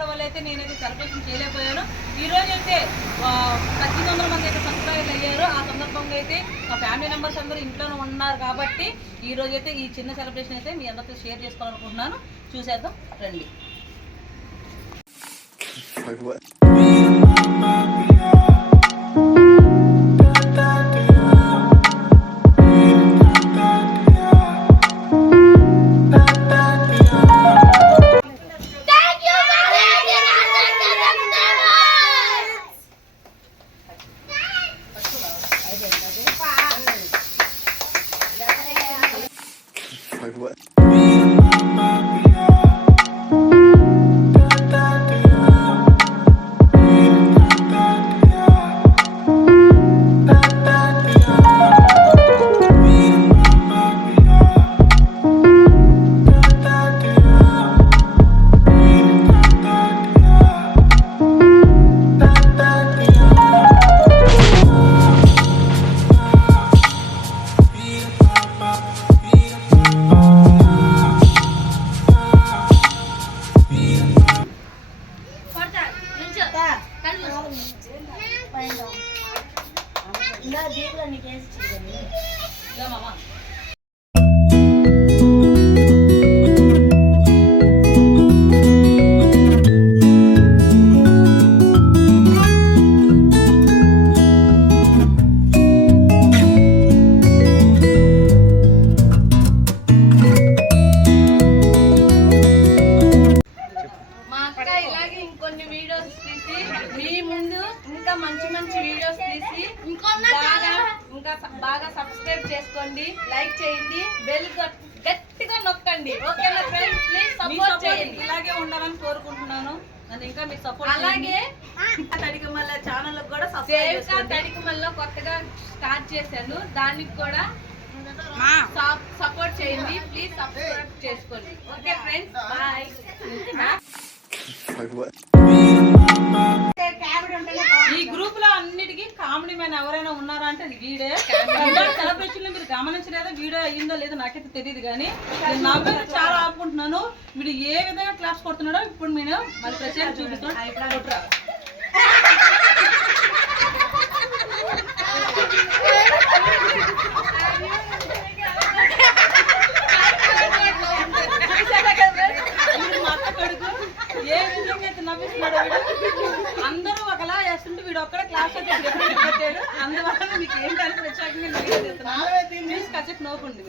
కారణాల వల్ల అయితే నేనైతే సెలబ్రేషన్ చేయలేకపోయాను. ఈరోజు అయితే 1800 మంది అయితే సబ్స్క్రైబర్లు అయ్యారు. ఆ సందర్భంగా అయితే మా ఫ్యామిలీ మెంబర్స్ అందరూ ఇంట్లోనే ఉన్నారు కాబట్టి ఈరోజు అయితే ఈ చిన్న సెలబ్రేషన్ అయితే మీ అందరితో షేర్ చేసుకోవాలనుకుంటున్నాను. చూసేద్దాం రండి. బాగా సబ్స్క్రైబ్ చేసుకోండి, లైక్ చేయండి, బెల్ గట్టిగా నొక్కండి. ఓకేనా ఫ్రెండ్స్? ప్లీజ్ సపోర్ట్ చేయండి. ఇలాగే ఉండాలని కోరుకుంటున్నాను. నన్ను ఇంకా మీకు సపోర్ట్ అలాగే తడికమల్ల ఛానల్ కూడా సబ్స్క్రైబ్ తడికమల్లో కొత్తగా స్టార్ట్ చేశాను. దానికి కూడా సపోర్ట్ చేయండి. ప్లీజ్ సబ్స్క్రైబ్ చేసుకోండి. Okay friends, bye. ఈ గ్రూప్ లో అన్నిటికీ కామెడీ మ్యాన్ ఎవరైనా ఉన్నారా అంటే వీడే. సెలబ్రేషన్ లో మీరు గమనించలేదా? వీడియో అయ్యిందో లేదో నాకైతే తెలియదు, కానీ నేను నా పేరు చాలా ఆపుకుంటున్నాను. వీడు ఏ విధంగా క్లాస్ కొడుతున్నాడో ఇప్పుడు నేను మరి ప్రత్యేకంగా చూపిస్తాను. ఏ విధంగా అయితే నవ్విస్తున్నాడు వీడు. అందరూ ఒకలా చేస్తుంటే వీడు ఒక్కడే క్లాస్ పెట్టాడు. అందువల్ల మీకు ఏంటని ప్రత్యేకంగా వీడియో చేస్తున్నాను. ప్లీజ్ కాసేపు నవ్వుకోండి.